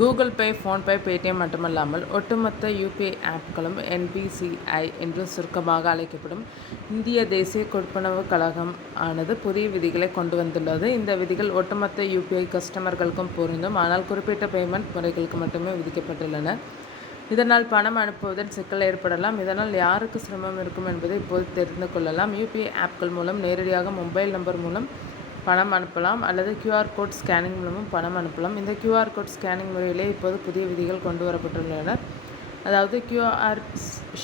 Google Pay, PhonePe, Paytm மட்டுமல்லாமல் ஒட்டுமொத்த UPI ஆப்களும் NPCI என்று சுருக்கமாக அழைக்கப்படும் இந்திய தேசிய கொடுப்பனவு கழகம் ஆனது புதிய விதிகளை கொண்டு வந்துள்ளது. இந்த விதிகள் ஒட்டுமொத்த யுபிஐ கஸ்டமர்களுக்கும் பொருந்தும். ஆனால் குறிப்பிட்ட பேமெண்ட் முறைகளுக்கு மட்டுமே விதிக்கப்பட்டுள்ளன. இதனால் பணம் அனுப்புவதில் சிக்கல் ஏற்படலாம். இதனால் யாருக்கு சிரமம் இருக்கும் என்பதை இப்போது தெரிந்து கொள்ளலாம். யுபிஐ ஆப்கள் மூலம் நேரடியாக மொபைல் நம்பர் மூலம் பணம் அனுப்பலாம் அல்லது கியூஆர் கோட் ஸ்கேனிங் மூலமும் பணம் அனுப்பலாம். இந்த கியூஆர் கோட் ஸ்கேனிங் முறையிலே இப்போது புதிய விதிகள் கொண்டு வரப்பட்டுள்ளன. அதாவது கியூஆர்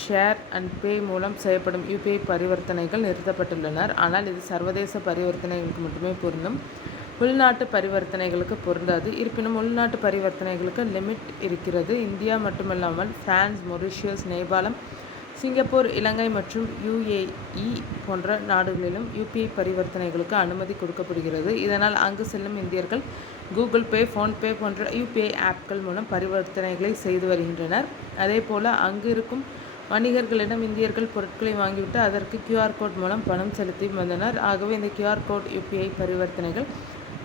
ஷேர் அண்ட் பே மூலம் செய்யப்படும் யுபிஐ பரிவர்த்தனைகள் நிறுத்தப்பட்டுள்ளனர். ஆனால் இது சர்வதேச பரிவர்த்தனைகளுக்கு மட்டுமே பொருந்தும். உள்நாட்டு பரிவர்த்தனைகளுக்கு பொருந்தாது. இருப்பினும் உள்நாட்டு பரிவர்த்தனைகளுக்கு லிமிட் இருக்கிறது. இந்தியா மட்டுமல்லாமல் பிரான்ஸ், மொரிஷியஸ், நேபாளம், சிங்கப்பூர், இலங்கை மற்றும் யுஏஇ போன்ற நாடுகளிலும் யுபிஐ பரிவர்த்தனைகளுக்கு அனுமதி கொடுக்கப்படுகிறது. இதனால் அங்கு செல்லும் இந்தியர்கள் கூகுள் பே, ஃபோன்பே போன்ற யுபிஐ ஆப்கள் மூலம் பரிவர்த்தனைகளை செய்து வருகின்றனர். அதேபோல் அங்கு இருக்கும் வணிகர்களிடம் இந்தியர்கள் பொருட்களை வாங்கிவிட்டு அதற்கு கியூஆர் கோட் மூலம் பணம் செலுத்தி வந்தனர். ஆகவே இந்த கியூஆர் கோட் யுபிஐ பரிவர்த்தனைகள்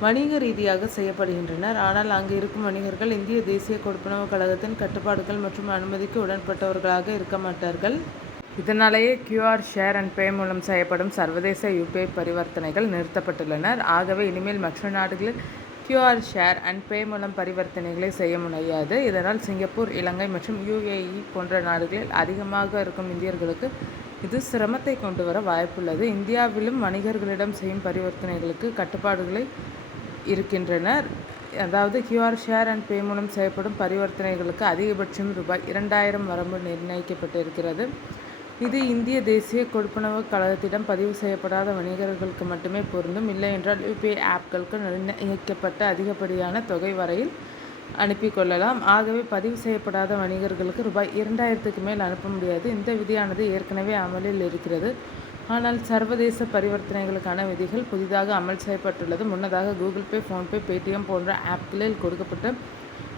வணிக ரீதியாக செய்யப்படுகின்றனர். ஆனால் அங்கு இருக்கும் வணிகர்கள் இந்திய தேசிய கொடுப்பனவு கழகத்தின் கட்டுப்பாடுகள் மற்றும் அனுமதிக்கு உடன்பட்டவர்களாக இருக்க மாட்டார்கள். இதனாலேயே கியூஆர் ஷேர் அண்ட் பே மூலம் செய்யப்படும் சர்வதேச யுபிஐ பரிவர்த்தனைகள் நிறுத்தப்பட்டுள்ளனர். ஆகவே இனிமேல் மற்ற நாடுகளில் கியூஆர் ஷேர் அண்ட் பே மூலம் பரிவர்த்தனைகளை செய்ய முடியாது. இதனால் சிங்கப்பூர், இலங்கை மற்றும் யுஏஇ போன்ற நாடுகளில் அதிகமாக இருக்கும் இந்தியர்களுக்கு இது சிரமத்தை கொண்டு வர வாய்ப்புள்ளது. இந்தியாவிலும் வணிகர்களிடம் செய்யும் பரிவர்த்தனைகளுக்கு கட்டுப்பாடுகளை இருக்கின்றனர். அதாவது கியூஆர் ஷேர் அண்ட் பே மூலம் செய்யப்படும் பரிவர்த்தனைகளுக்கு அதிகபட்சம் ரூபாய் 2000 வரம்பு நிர்ணயிக்கப்பட்டிருக்கிறது. இது இந்திய தேசிய கொடுப்பனவு கழகத்திடம் பதிவு செய்யப்படாத வணிகர்களுக்கு மட்டுமே பொருந்தும். இல்லை என்றால் யுபிஐ ஆப்களுக்கு நிர்ணயிக்கப்பட்ட அதிகப்படியான தொகை வரையில் அனுப்பி கொள்ளலாம். ஆகவே பதிவு செய்யப்படாத வணிகர்களுக்கு ரூபாய் 2000க்கு மேல் அனுப்ப முடியாது. இந்த விதியானது ஏற்கனவே அமலில் இருக்கிறது. ஆனால் சர்வதேச பரிவர்த்தனைகளுக்கான விதிகள் புதிதாக அமல் செய்யப்பட்டுள்ளது. முன்னதாக கூகுள் பே, ஃபோன்பே, பேடிஎம் போன்ற ஆப்களில் கொடுக்கப்பட்ட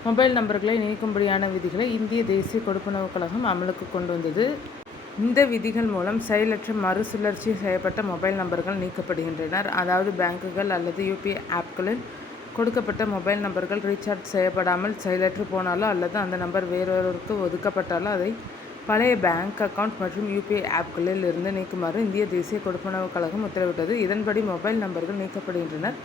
மொபைல் நம்பர்களை நீக்கும்படியான விதிகளை இந்திய தேசிய கொடுப்பனவு கழகம் அமலுக்கு கொண்டு வந்தது. இந்த விதிகள் மூலம் செயலற்ற மறுசுழற்சி செய்யப்பட்ட மொபைல் நம்பர்கள் நீக்கப்படுகின்றனர். அதாவது பேங்குகள் அல்லது யுபிஐ ஆப்களில் கொடுக்கப்பட்ட மொபைல் நம்பர்கள் ரீசார்ஜ் செய்யப்படாமல் செயலற்று போனாலோ அல்லது அந்த நம்பர் வேறொருவருக்கு ஒதுக்கப்பட்டாலோ அதை பழைய பேங்க் அக்கவுண்ட் மற்றும் யுபிஐ ஆப்களில் இருந்து நீக்குமாறு இந்திய தேசிய கொடுப்பனவு கழகம் உத்தரவிட்டது. இதன்படி மொபைல் நம்பர்கள் நீக்கப்படுகின்றனர்.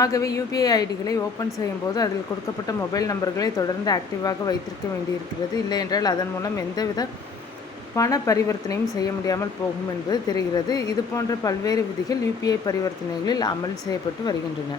ஆகவே யுபிஐ ஐடிகளை ஓப்பன் செய்யும் போது அதில் கொடுக்கப்பட்ட மொபைல் நம்பர்களை தொடர்ந்து ஆக்டிவாக வைத்திருக்க வேண்டியிருக்கிறது. இல்லை என்றால் அதன் மூலம் எந்தவித பண பரிவர்த்தனையும் செய்ய முடியாமல் போகும் என்பது தெரிகிறது. இதுபோன்ற பல்வேறு விதிகள் யுபிஐ பரிவர்த்தனைகளில் அமல் செய்யப்பட்டு வருகின்றன.